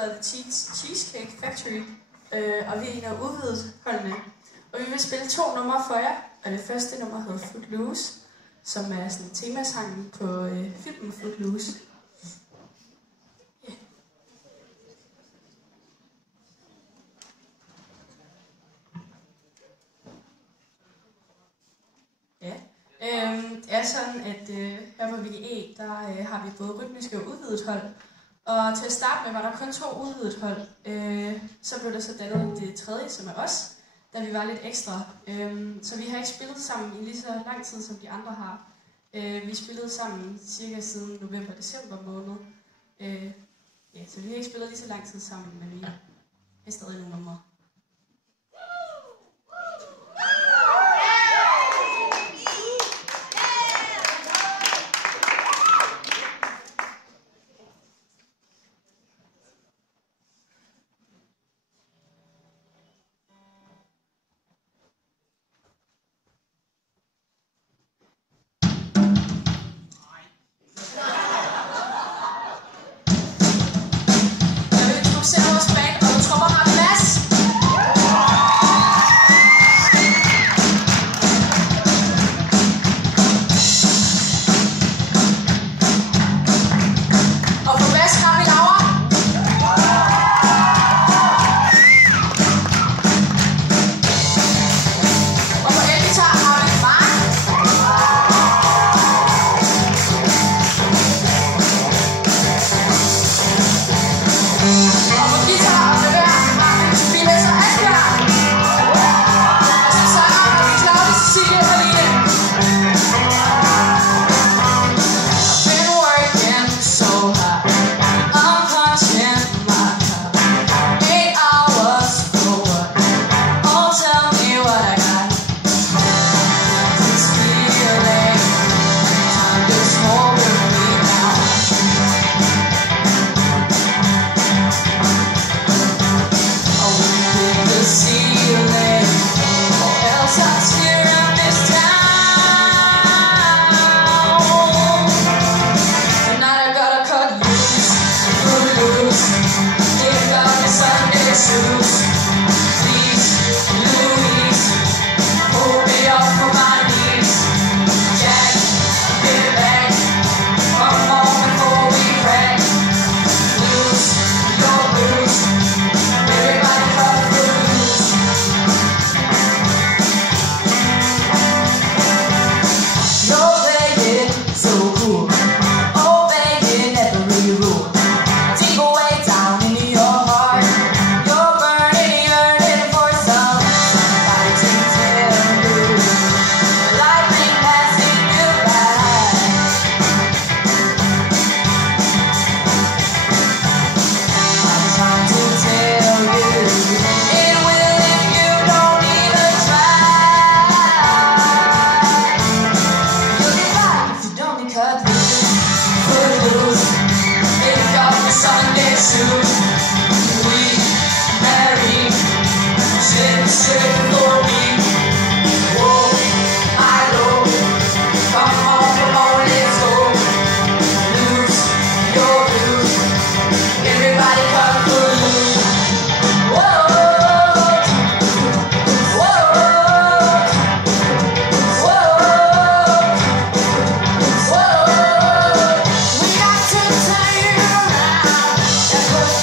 hedder The Cheesecake Factory, og vi er en af udvidet holdene. Og vi vil spille 2 numre for jer, og det første nummer hedder Footloose, som er sådan temasangen på filmen Footloose. Det er sådan, at her på VGE, der har vi både rytmiske og udvidet hold. Og til at starte med var der kun 2 udvidet hold. Så blev der så dannet det tredje, som er os, da vi var lidt ekstra. Så vi har ikke spillet sammen i lige så lang tid, som de andre har. Vi spillede sammen cirka siden november-december måned. Så vi har ikke spillet lige så lang tid sammen, men vi er stadig nogle numre.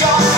Your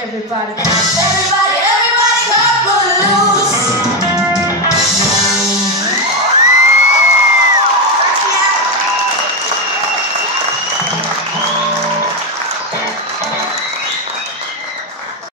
everybody.